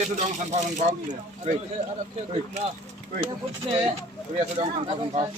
Sedang sampah. Kuya sedang sampah.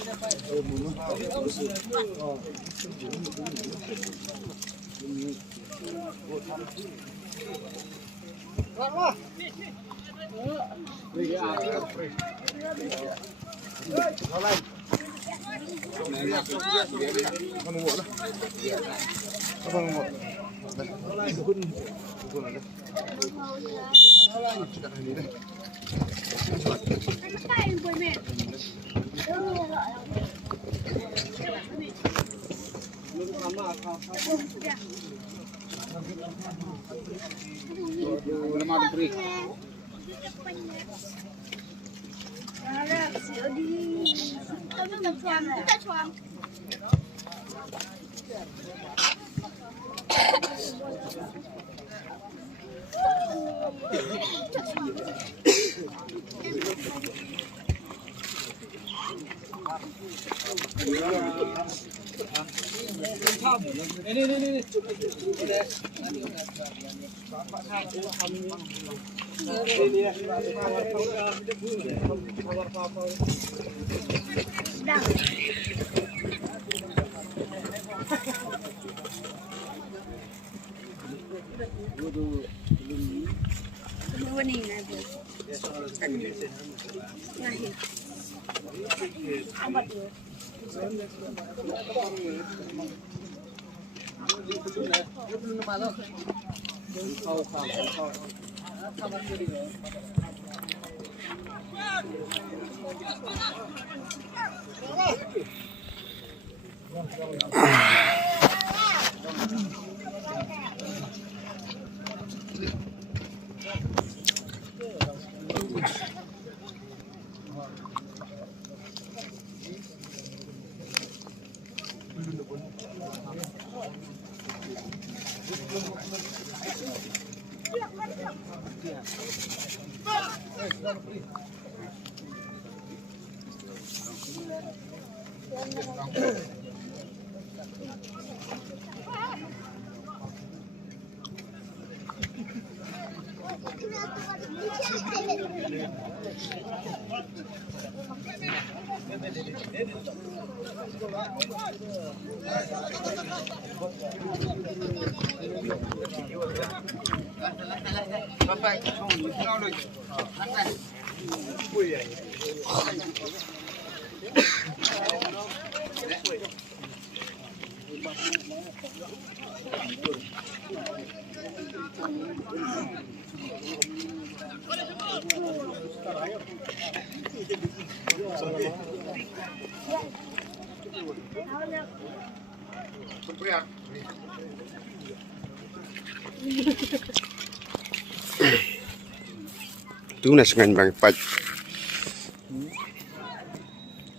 Tú là ngành bằng bạch.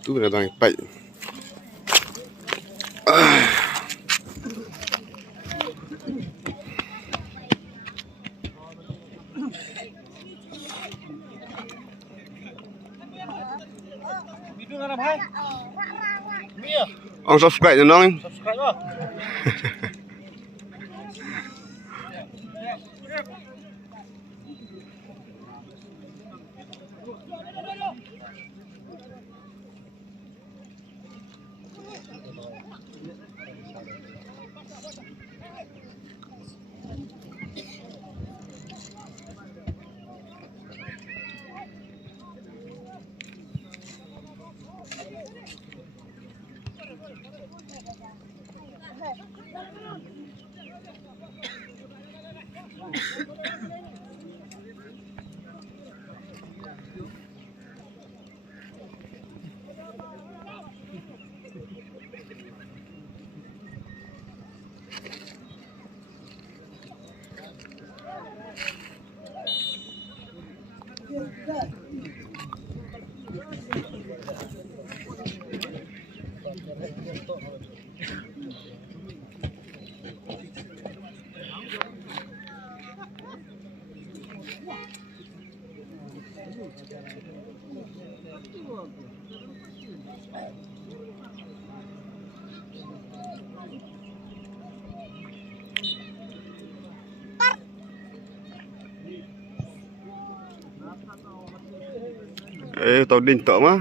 Tú là bằng bạch. Ông subscribe cho nó. Tàu đinh tọ má.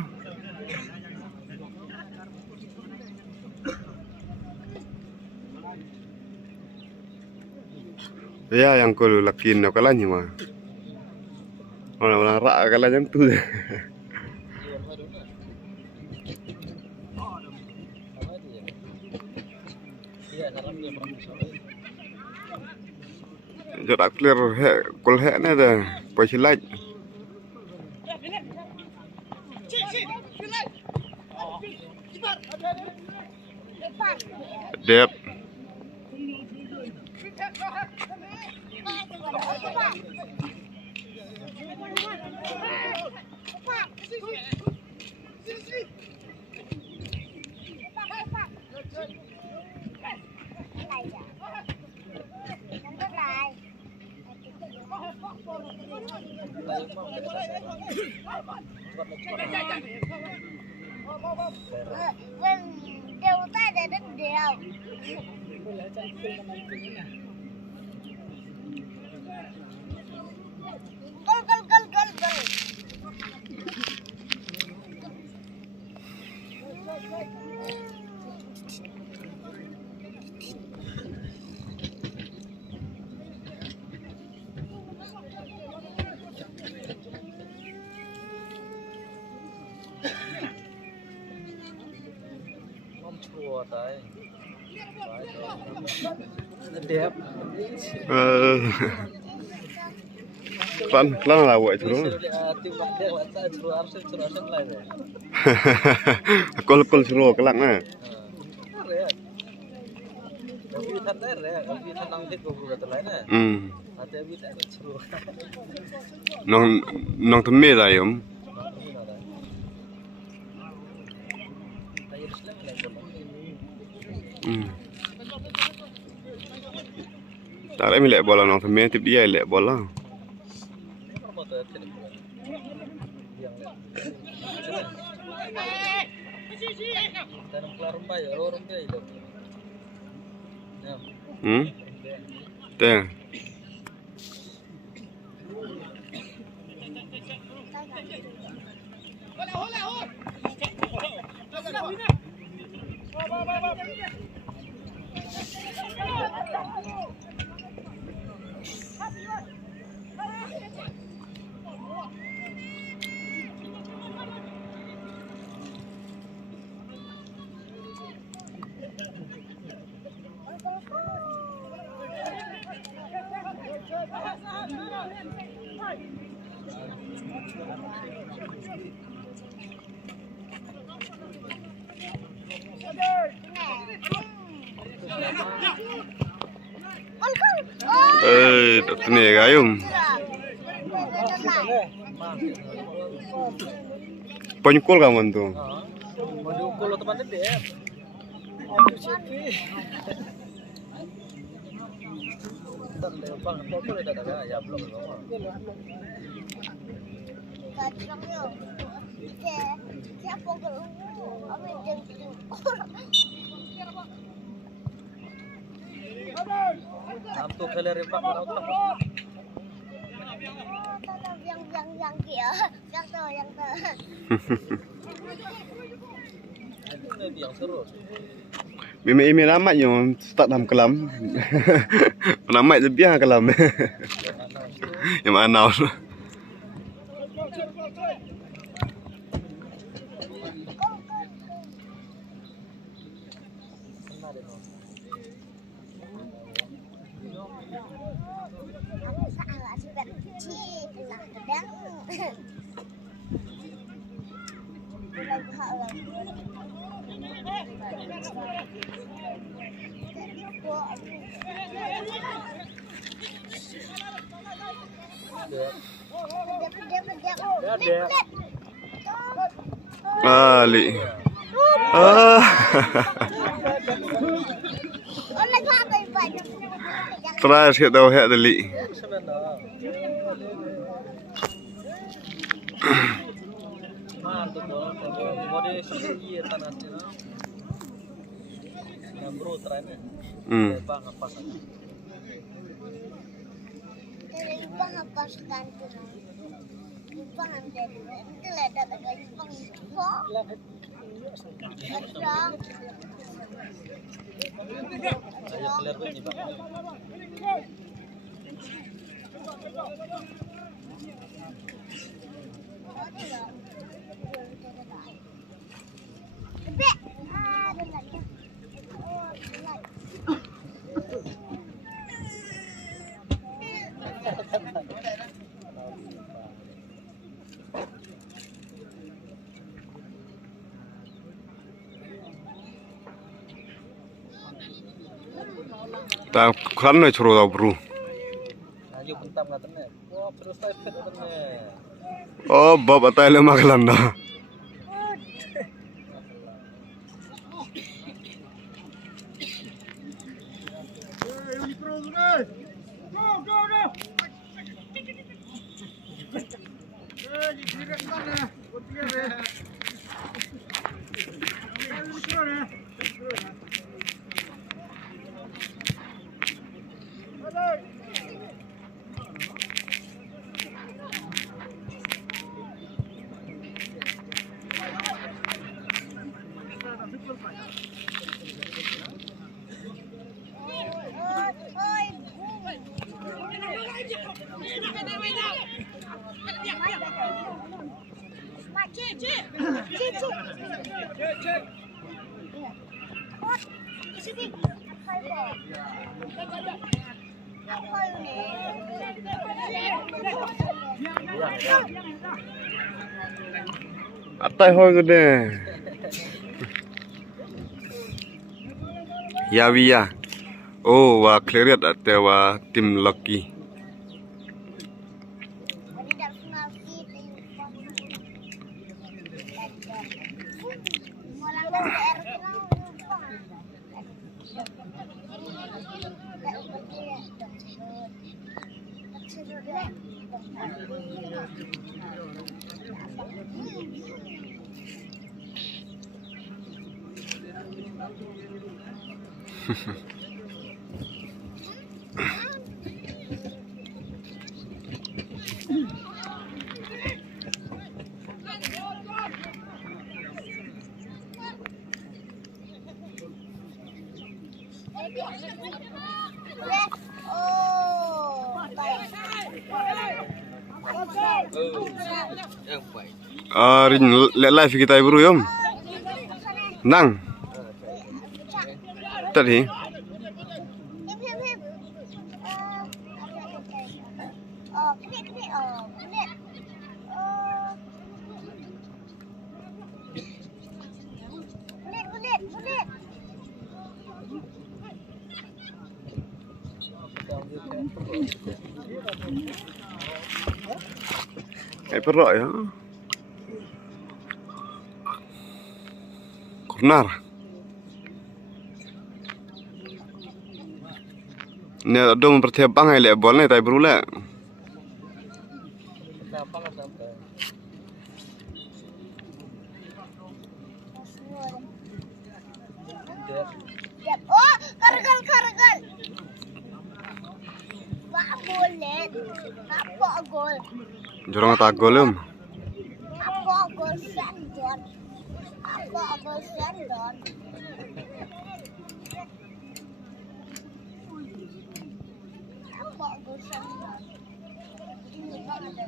Ya yang ko lakin no kala ni ma. Orang ra kala yang tu. Jadi clear he kol he na da pasilat. Đẹp. Đều tay để đất đều. Gol. Chua tới đẹp Lan là vậy chứ. Kol suruh kelak na. Nong theme dah yom. Tak ada milik bola nong theme tip dia milik bola. Teh. Tak ni gayung. Penyukul kamu tu. Menyukul teman dia. Nampak kalau repak mau tak? Yang kia, yang tu. Itu yang seru. Email amat yang start dalam kelam. Penamat je biar kelam. Yang mana? Ali. Try sikit tahu hak tadi. Mantap dong, mode sih tanah sini. Bro, try ni. Bang apa sah? Bang apa sekarang? Paham dari itu lah dapat lagi pengkok. Macam. Saya clear kan ni Pak. Bebek. Ada lagi. Oh, lagi. Ta khan noi choro da bru. Ayo pentam ngaten ne. Wah, terus saya ngaten ne. Oh, bab atai le makalan da. Atai hoi gede. Ya via. Oh, wa clearet ate wa tim lucky. Rin live kita bro yom. Nang. Tadi. Perok ya. Corner. Ni ada mempertiapkan ai bola ni tai berula. Kenapa lah sampai? Oh, kargal. Pak boleh. Apa gol? Jorong tak golem. Apa gol sandon? Apa gol sandon? Apa gol sandon? Ini banget.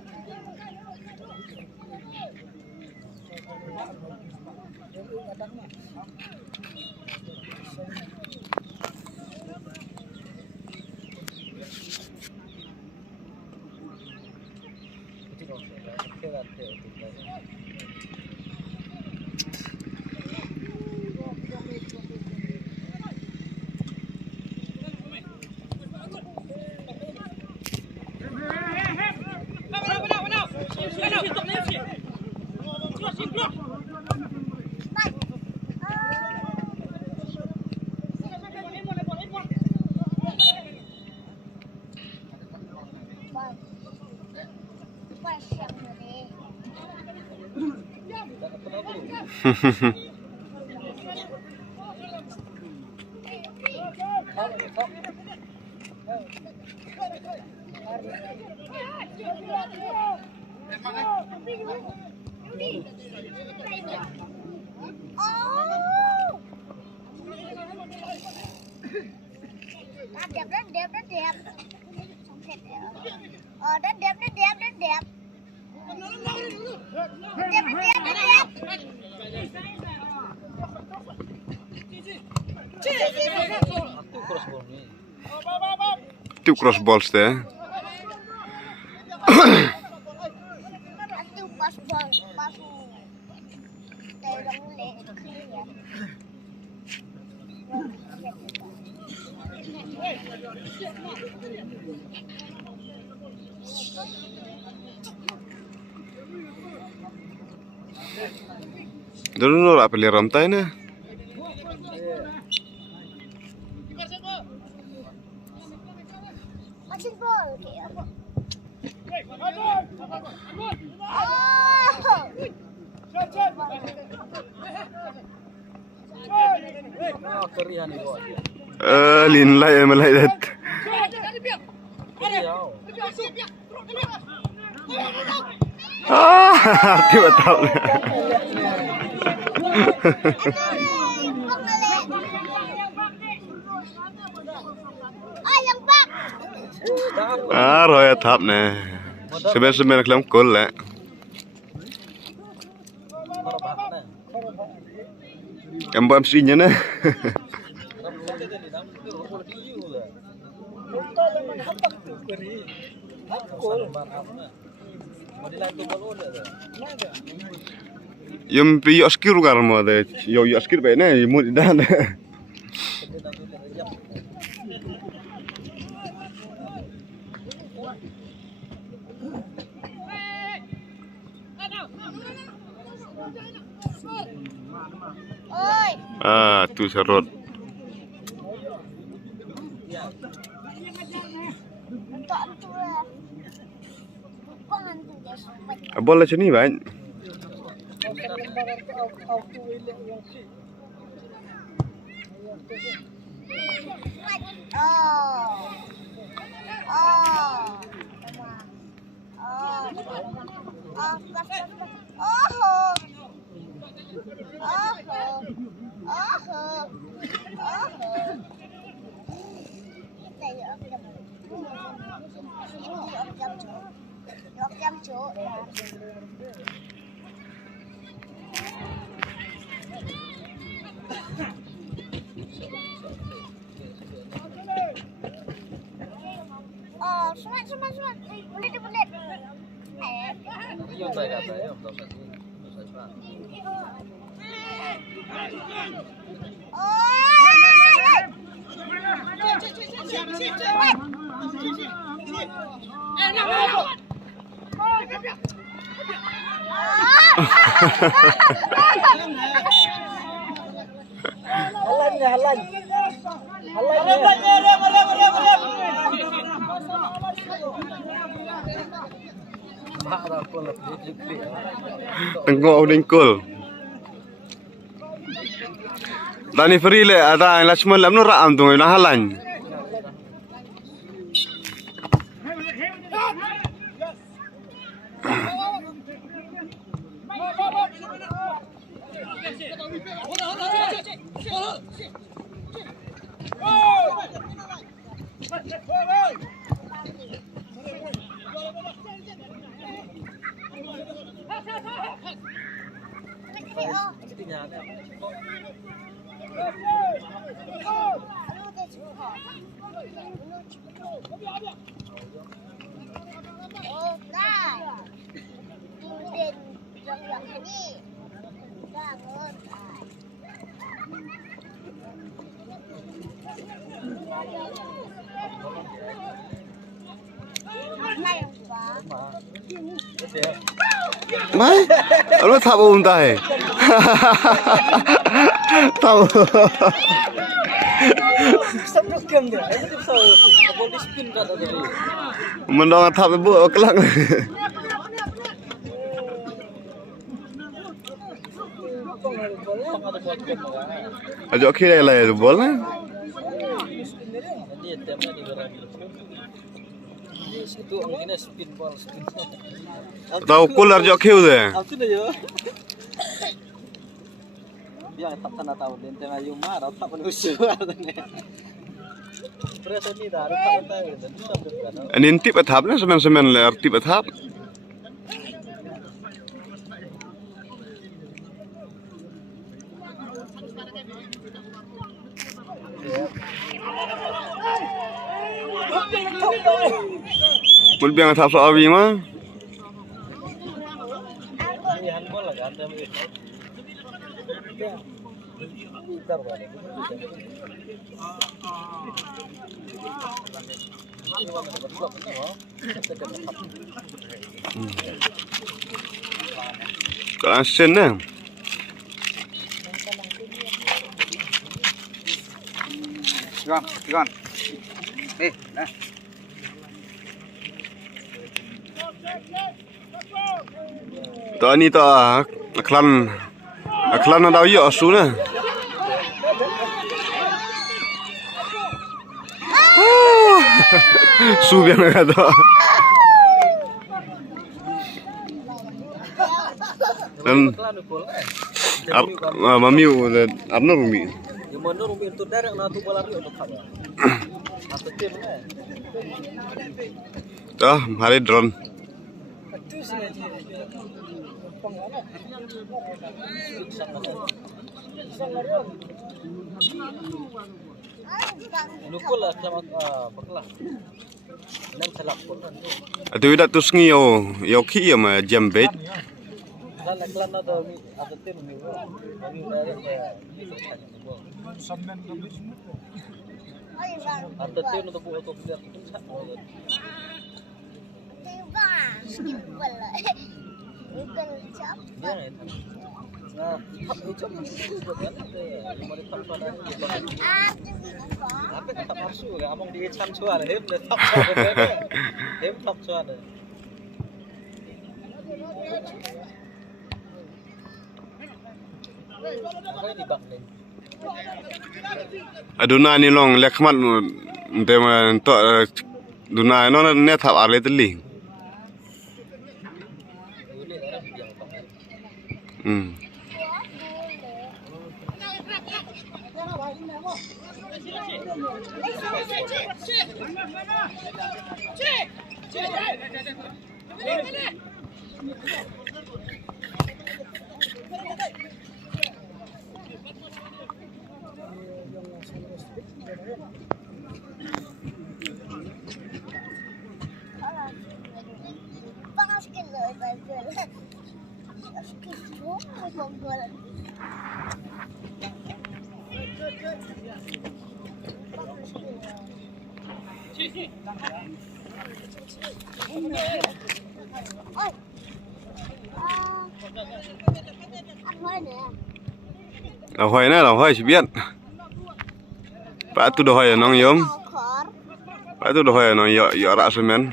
Oh. Rất đẹp, rất đẹp, rất đẹp. Không thể đẹp. Rất đẹp, rất đẹp, rất đẹp. Rất đẹp, rất đẹp, rất đẹp. Aktif crossbar ni. Tu crossballs teh. Itu pas bang, pas terong lek ya. Dulu apa li ramtai na? Macam bol kayak apa? Kerihan ni bos. Lin lai malai dat. Keriau. Tiba tahu. Roya thap nè. Sebenarnya kelam kol lah. Em sini nè. Yung piyo askir kan mo de. Yo askir ba na, mo dan. Oi. Tu serot. Bola sini ban. Sumat. Bulit. Yung tayo kata ya, betul satu. Halan. Tengok dengkul. Tani free le ada Lakshman lam nu raam tu na halan. Mai, lo thap um tai. Tahu. Sabtu kem dia. Itu so, body spin kata dia. Mendong thap bu kelang. Ajak kira lah bol lah. Dia tiapnya di berang. Itu angin spin ball spin. Tahu kular jok kêu rồi. Aku dah yo. Biar tak tanah tahu dan tengah yo marah tak penusu artinya. Terus ini dah tak tahu dan tak berkan. Anh in tip athap na semen le tip athap. Mul biang athap so awi mah. Ini handball lah kan tapi. Itar balik. Kalau asen na. Ikan. Nah. To ni to aklan na daw yo asu na. Su biang na to. Dan mamiu arno rumi. Yang mana rumi itu darah nak tu bola tu tak apa. Atau tim lah. Dah, hari drone. Nukul lah sama berkelah. Dan celak pun. Atu ida tu sngi yo ki ya ma jambet. Lan kelan ada tim ni. Kami dari atau tim untuk buat untuk dia puncak. Tiba, skip bola. Bukan cap. Nah, tak ucap kan? Mau ditang pada apa tak masuk kan? Among dia cam cuan, hem dah top cuan, hem top cuan. Apa ini bak ni? Aduna ni long lekmat tema to duna no net thap ale tli. Hỏi nè, hỏi chỉ biết. Bà tu đồ hỏi nó nhóm. Bà tu đồ hỏi nó dọ rạ xem men.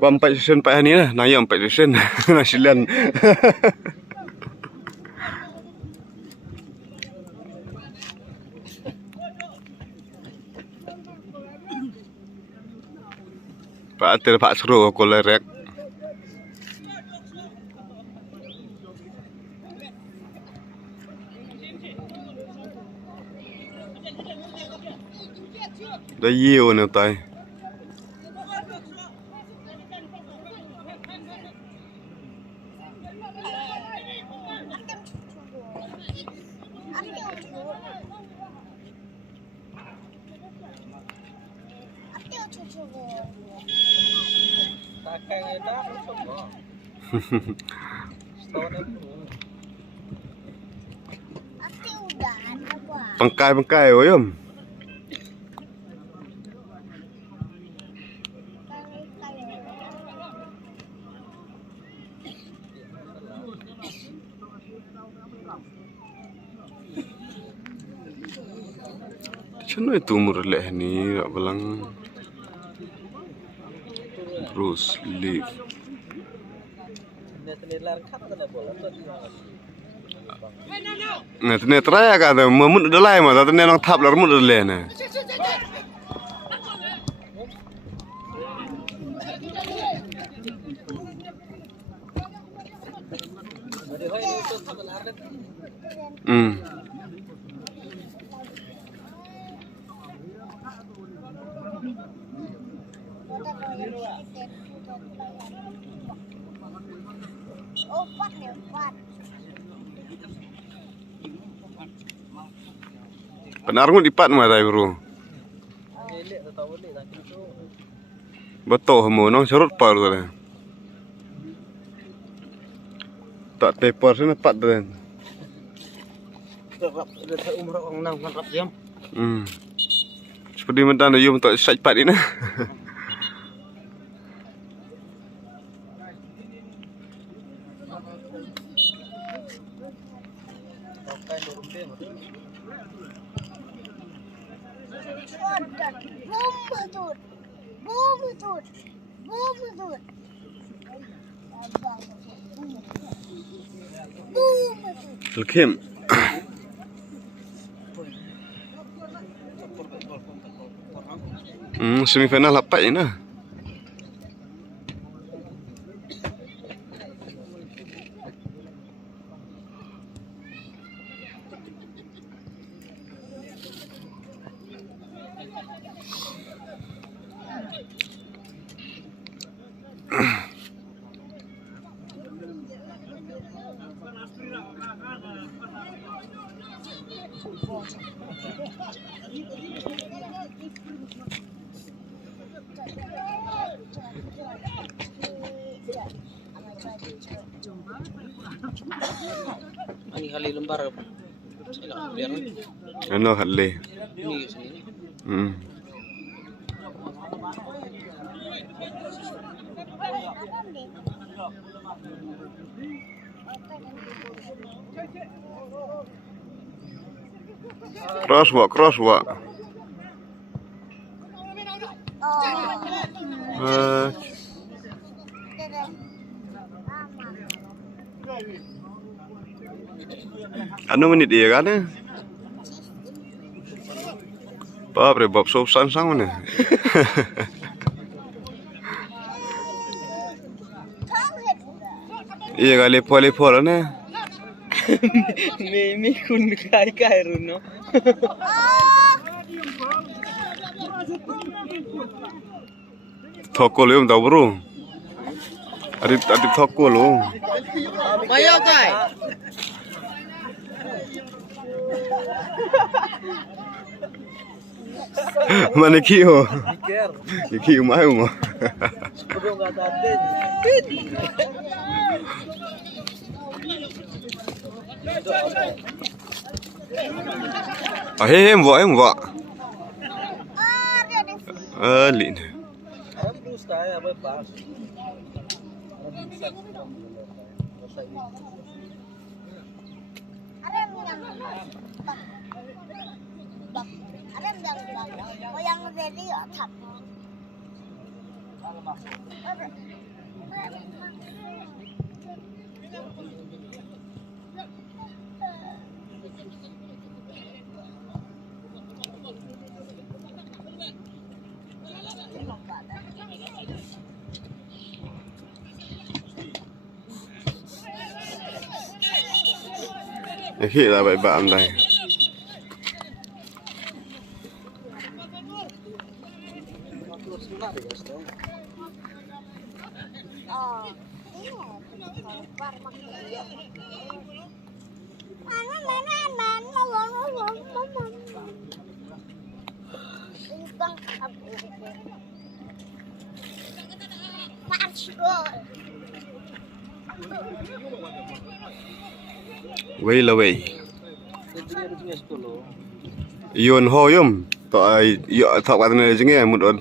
Qua 4 sen 8 ni lah, na yang 4 sen. Na silan. Pak atir pak seru ko lerek. Dah yiu ni tai. Bangkai oyom. Cuma itu umur leh ni, tak belang. Bruce Lee. Penilar kat na bola tu. Nah, tene traya ka da mamut da lai ma da tene nang thap lar mut da le na. Jadi hoi ni tu tak benar kan. Oh, what now? What? Benar ngut ipat ma dai bro. Elek tak tahu elek tak gitu. Betul hemo nang serut par da. Tak tepar sana pat da. Rap dah umur orang nang kan rap jam. Seperti mendan da yum tak saj pat ni na. Pakai dorong dia. Boom, dude. Boom, dude. Kelkem. Semifinal lapat je nah. Ani kali lembar. Saya nak biar ni. Ano hale. Ni sini. Cross walk. Ano menit dia kan? Babre bab so sang mana? Iya kali pole na. Mi kun kai runo. Thokol yum tau bro. Adip thokol lo. Mayo kai. Mana kio? Mikir. Kio mau mo. Kudu enggak ada. Em vợ. Lịn. Em blue sky apa pas. Có yang ready ở thật. Khi là vậy bạn này. Way là way. Ion ho yum. To ai yo thọc vào này chính một đợt.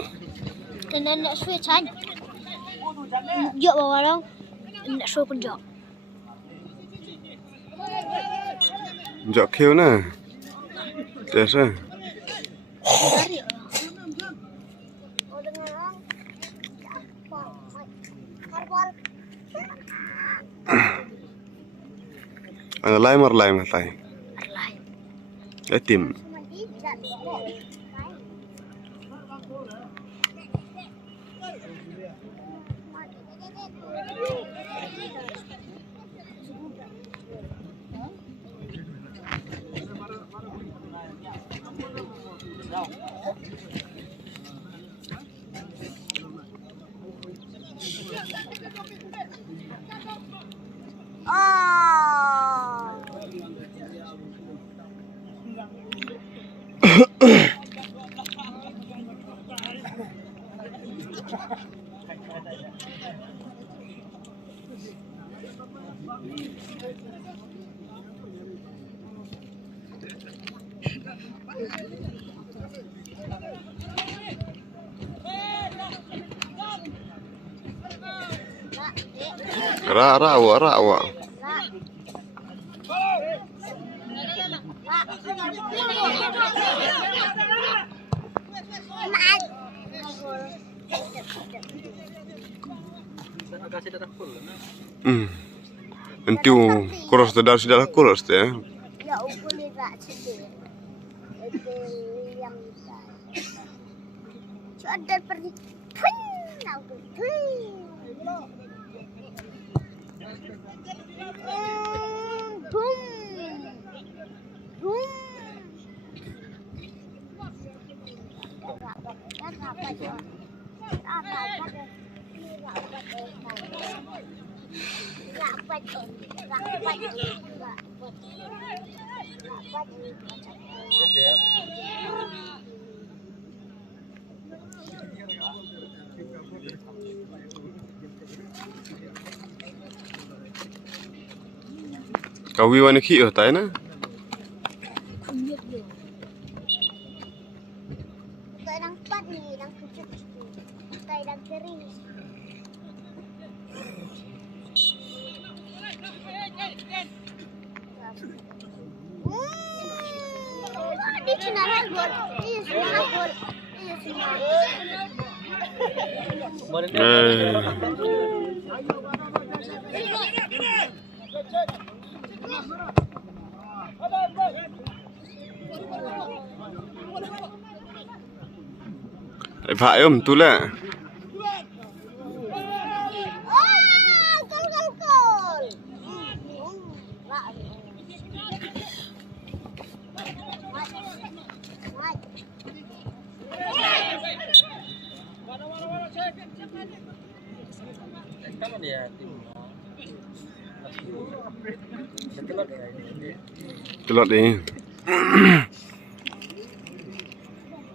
Cho nên đã xuôi chanh. Dựa vào đâu? Đã xuôi con dọ. Dọ kêu nè. Chết sao? Lain tai. Tim. Cuma tidak kok. Oh. Rawa. Kasih darah full. Nanti kuras dari sudah kuras ya. Ya udah lihat sedih. Itu yang ada pergi. Kau wiwan ki oh tai na. Kayak yang empat nih, yang kecil. Kayak yang kering. Di Cina gol. Iya semua gol. Iya Pak tu lah. Gol. Kapan ya tim? Telot ni.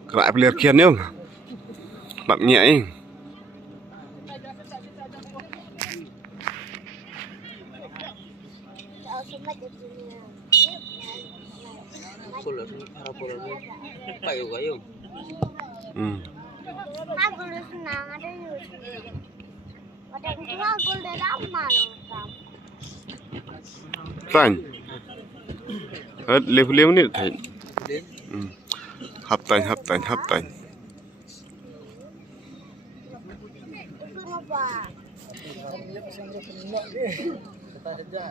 Kerak pelir kian ni. Bab nyak ni. Pulau ni. Kayu. Aku lu senang ada yus. Ada itu aku udah lama loh kam. Tan. Level ni thai. Hap tan. Itu apa? Kita saja.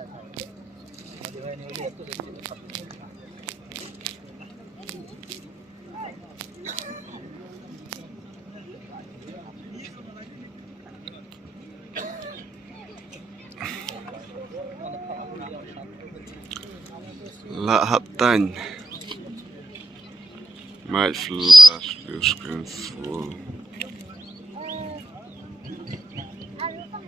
Ada ini lihat tu. La hap tan. My flash your screen full. Lalu kan